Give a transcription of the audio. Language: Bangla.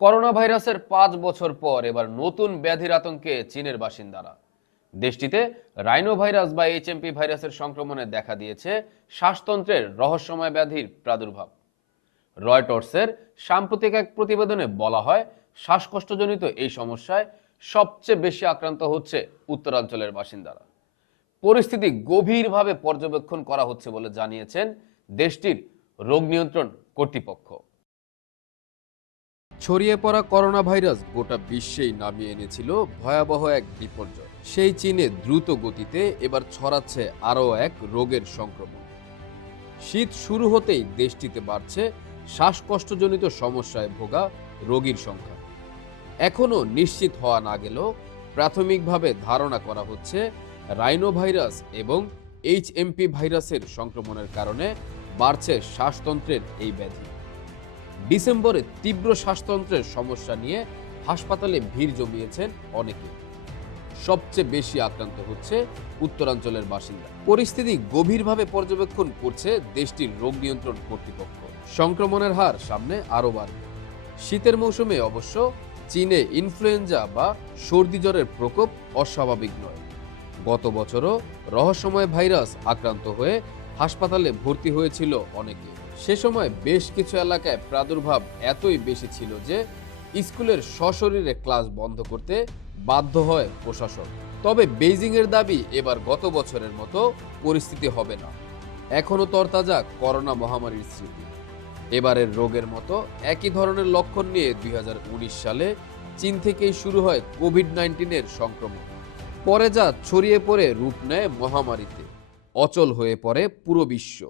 করোনা ভাইরাসের পাঁচ বছর পর এবার নতুন ব্যাধির আতঙ্কে চীনের বাসিন্দারা। দেশটিতে রাইনো ভাইরাস বা এইচএমপি ভাইরাসের সংক্রমণে দেখা দিয়েছে শ্বাসতন্ত্রের রহস্যময় ব্যাধির প্রাদুর্ভাব। রয়টর্সের সাম্প্রতিক এক প্রতিবেদনে বলা হয়, শ্বাসকষ্টজনিত এই সমস্যায় সবচেয়ে বেশি আক্রান্ত হচ্ছে উত্তরাঞ্চলের বাসিন্দারা। পরিস্থিতি গভীরভাবে পর্যবেক্ষণ করা হচ্ছে বলে জানিয়েছেন দেশটির রোগ নিয়ন্ত্রণ কর্তৃপক্ষ। ছড়িয়ে পড়া করোনা ভাইরাস গোটা বিশ্বেই নামিয়ে এনেছিল ভয়াবহ এক বিপর্যয়। সেই চীনে দ্রুত গতিতে এবার ছড়াচ্ছে আরও এক রোগের সংক্রমণ। শীত শুরু হতেই দেশটিতে বাড়ছে শ্বাসকষ্টজনিত সমস্যায় ভোগা রোগীর সংখ্যা। এখনও নিশ্চিত হওয়া না গেলেও প্রাথমিকভাবে ধারণা করা হচ্ছে রাইনো ভাইরাস এবং এইচএমপি ভাইরাসের সংক্রমণের কারণে বাড়ছে শ্বাসতন্ত্রের এই ব্যাধি। ডিসেম্বরে তীব্র শ্বাসতন্ত্রের সমস্যা নিয়ে হাসপাতালে ভিড় জমিয়েছেন অনেকে। সবচেয়ে বেশি আক্রান্ত হচ্ছে উত্তরাঞ্চলের বাসিন্দা। পরিস্থিতি গভীরভাবে পর্যবেক্ষণ করছে দেশটির রোগ নিয়ন্ত্রণ কর্তৃপক্ষ। সংক্রমণের হার সামনে আরও বাড়বে। শীতের মৌসুমে অবশ্য চীনে ইনফ্লুয়েঞ্জা বা সর্দি জ্বরের প্রকোপ অস্বাভাবিক নয়। গত বছরও রহস্যময় ভাইরাস আক্রান্ত হয়ে হাসপাতালে ভর্তি হয়েছিল অনেকে। সে সময় বেশ কিছু এলাকায় প্রাদুর্ভাব এতই বেশি ছিল যে স্কুলের সশরীরে ক্লাস বন্ধ করতে বাধ্য হয় প্রশাসন তবে বেইজিংয়ের দাবি এবার গত বছরের মতো পরিস্থিতি হবে না। এখনও তরতাজা করোনা মহামারীর স্মৃতি। এবারের রোগের মতো একই ধরনের লক্ষণ নিয়ে দুই হাজার উনিশ সালে চীন থেকেই শুরু হয় কোভিড নাইন্টিনের সংক্রমণ। পরে যা ছড়িয়ে পড়ে রূপ নেয় মহামারীতে, অচল হয়ে পড়ে পুরো বিশ্ব।